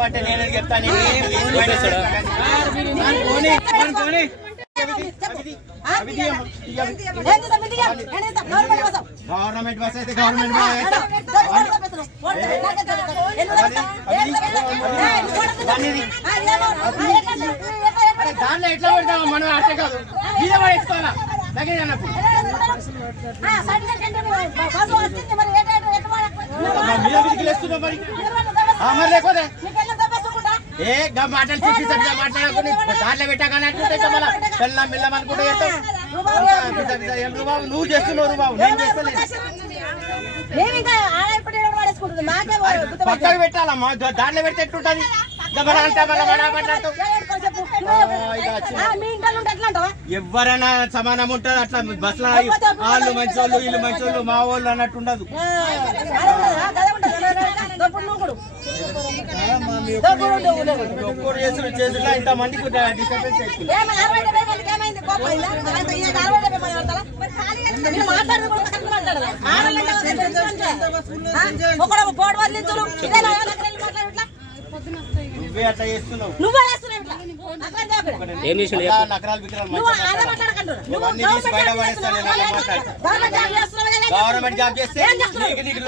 అంటే నేను చెప్తాను? గవర్నమెంట్ బస్ అయితే గవర్నమెంట్ దాంట్లో ఎట్లా పెడతాం మనం అట్లే కాదు అన్నప్పుడు. మరి లేకపోతే? ఏ గా మాటలు చిట్టి సరిగ్గా మాట్లాడకుండా దాంట్లో పెట్టాకని అంటుంటే మళ్ళీ పెళ్ళం మిల్లం అనుకుంటే ఏం నువ్వు చేస్తున్నావు బాబు నేను చేస్తలేదు. పక్కకు పెట్టాలమ్మా దాంట్లో పెడితే ఎట్లుంటది? ఎవరైనా సమానం ఉంటుంది అట్లా బస్సులో వాళ్ళు మంచోళ్ళు వీళ్ళు మంచోళ్ళు మా వాళ్ళు అన్నట్టు ఉండదు ఇంత మందికి డిస్టర్బెన్స్ నువ్వే అట్లా చేస్తున్నావు. నువ్వే. ఏం చేసిండు. నకరాలు బికరాలు అన్ని. గవర్నమెంట్ జాబ్ చేస్తే? నీకు నీకు.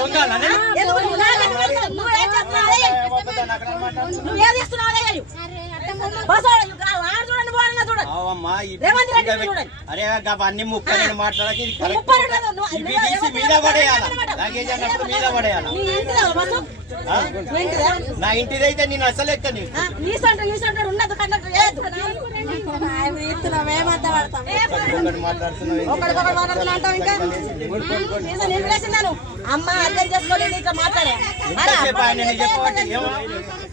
అరే అవన్నీ ముక్క నేను మాట్లాడక ఇది కరెక్ట్ ముప్పై రెండు ఇవి తీసి రేవంత్ మీద పడేయాల? లగేజ్ అన్నప్పుడు మీద పడేయాల? నీ ఇంటిదా? నీ నా ఇంటిదైతే నేను అసలు ఎక్క నీకు ఆ, ఈ సెంటర్ ఈ సెంటర్ ఉన్నది కండక్టర్ లేదు. ఒకటి మాట్లాడుతున్నావు ఒకడికొకడు మాట్లాడుతున్నా అంటావు ఇంకా? నీతో నేను పిలిచిందాను అమ్మ అర్థం నీతో మాట్లాడే. ఎంతసేపు ఆయన? నేను చెప్పబట్టి ఏమో?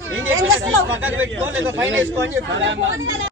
ఏం ఏం చెప్పి చేస్తున్నావు? పక్కకు పెట్టుకో లేదా పైన వేసుకో అని చెప్పి